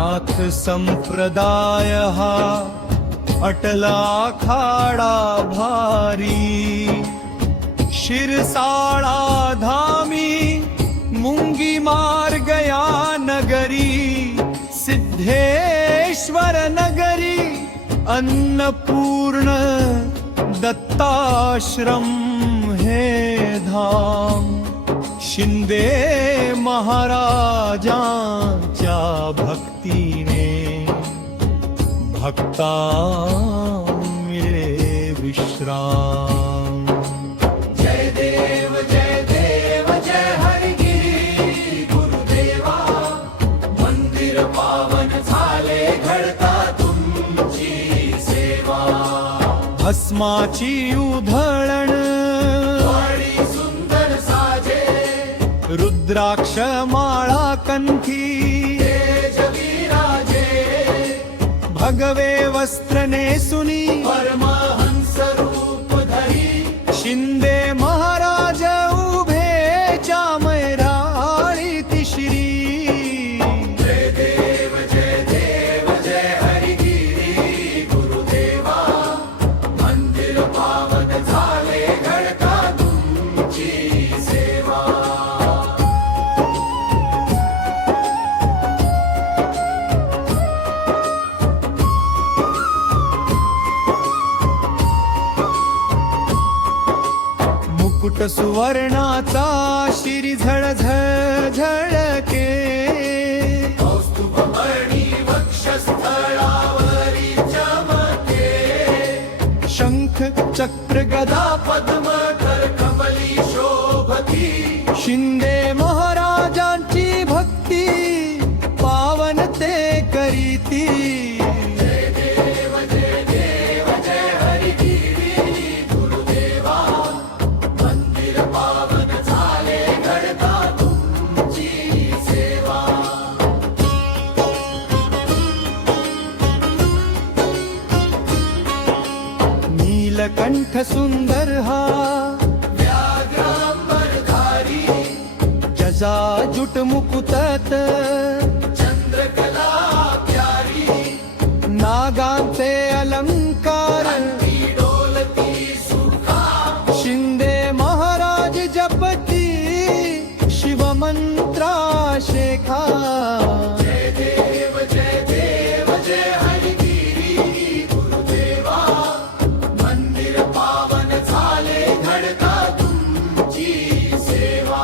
नाथ संप्रदाय हा अटला आखाडा भारी, शिरसाळा धामी मुंगी मार्ग या नगरी, सिद्धेश्वर नगरी अन्नपूर्ण दत्ताश्रम हे धाम, शिंदे महाराजांच्या भक्तीने भक्ता मिळे विश्राम. जय देव जय देव जय हरिगिरी गुरुदेवा, मंदिर पावन झाले घडता तुमची सेवा. भस्माची उधळण वाडी सुंदर साजे, रुद्राक्ष माळा कंठी, तेजवीराजे भगवे वस्त्र नेसुनी, परमहंस रूप धरी, शिंदे महाराज उभे चामराळी तिश्री. जय देव जय हरिगिरी गुरुदेवा, मंदिर पावन झाले घडता तुमची सेवा. मुकुट सुवर्णाचा शिरी झळझळके, कौस्तुभ मणी वक्षस्थळावरी चमके, शंख चक्र गदा पद्म कर कमली शोभती, शिंदे महाराजांची भक्ती पावन ते करीती. जय देव जय हरिगिरी गुरुदेवा, मंदिर पावन झाले घडता तुमची सेवा. नीलकंठ सुंदर हा व्याघ्रांबरधारी, जजा जुट मुकुतात, चंद्रकला प्यारी, नागांचे अलंकार, ती डोलती सुखा, शिंदे महाराज जपती शिवमंत्रा शेखा. जय देव जय हरिगिरी गुरुदेवा, मंदिर पावन झाले घडता तुमची सेवा.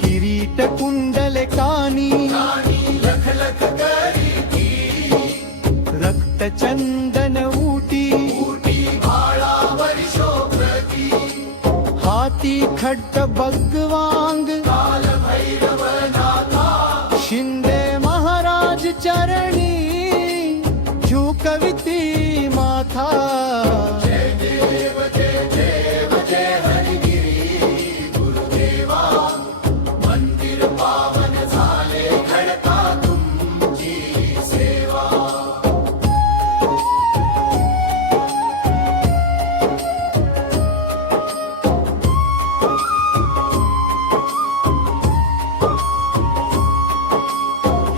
किरीट कुंडल कानी, राणी लख लख करीती, रक्त चंदन ऊटी, ऊटी भाळावर शोभती, हाती खड्ड बगवांग, काल भैरवनाथा, शिंदे महाराज चरणी झुकविती माथा. जय देव जय हरिगिरी गुरुदेवा, मंदिर पावन झाले घडता तुमची सेवा.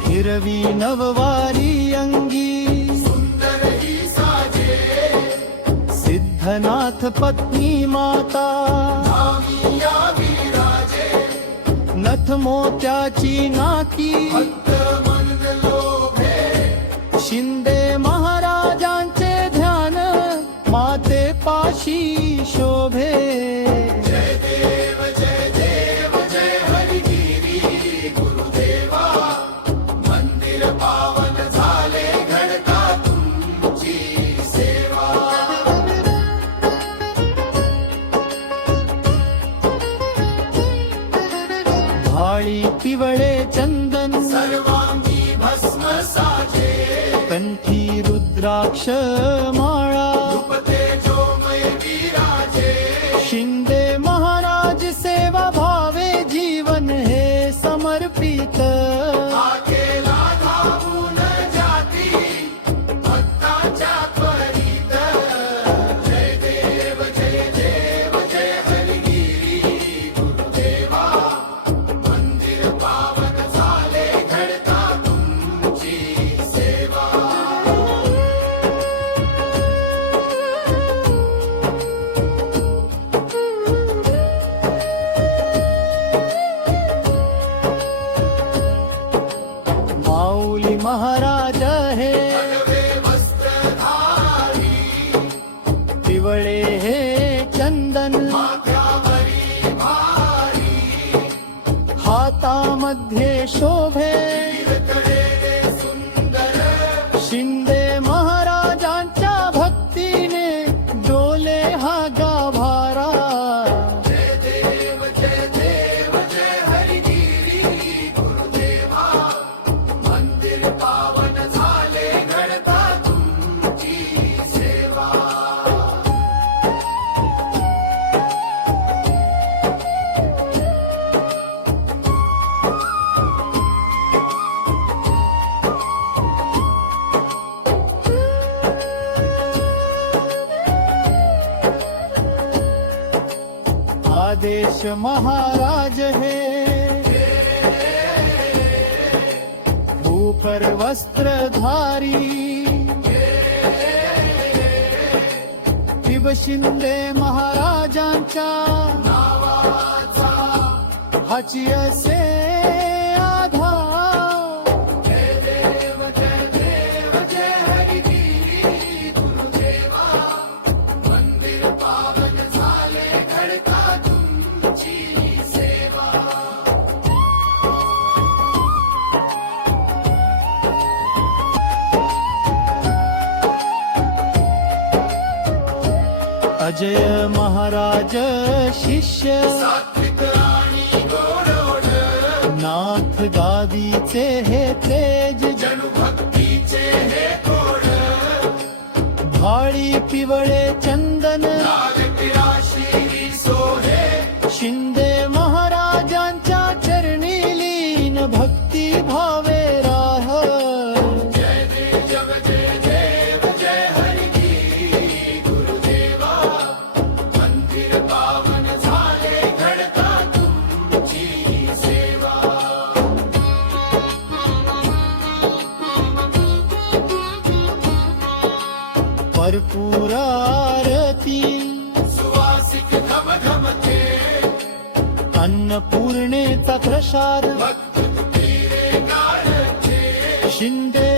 हिरवी नववारी अंगी, सुंदर ही साजे, सिद्धनाथ पत्नी माता, धामी या विराजे, नथ मोत्याची नाकी, भक्त मन लोभे, शिंदे महाराजांचे ध्यान माते पाशी शोभे. जय देव जय हरिगिरी गुरुदेवा, मंदिर पावन झाले घडता तुमची सेवा. भाळी पिवळे चंदन, सर्वांगी भस्म साजे, कंठी रुद्राक्ष माळा, रूपते जोमय विराजे, शिंदे महाराज सेवा भावे जीवन हे समर्पित. हा केला धावून जाती भक्ताच्या त्वरित. जय देव जय हरिगिरी हातामध्ये शोभे तळे सुंदर शिंदे महाराजांच्या भक्तीने डोले हा गाभारा जय देव जय हरिगिरी गुरुदेवा मंदिर पावन झाले घडता तुमची सेवा आदेश महाराज हे ऊपर वस्त्रधारी शिव शिंदे महाराजांच्या हाची असे आधार जय हरिगिरी गुरुदेवा मंदिर पावन झाले घडता तुमची सेवा अजय महाराज शिष्य सात्विक आणि गोडोड नाथ गादीचे हे तेज जणू भक्तीचे हे गोड भाळी पिवळे चंदन लाल पिराशी सोहे शिंदे महाराजांच्या चरणी लीन भक्ती भावे राह जय देव जय हरिगिरी गुरुदेवा मंदिर पावन झाले घडता तुमची सेवा भरपूर आरती सुवासिक धमधमते अन्नपूर्णेचा प्रसाद भक्त तुटीरे गाढते शिंदे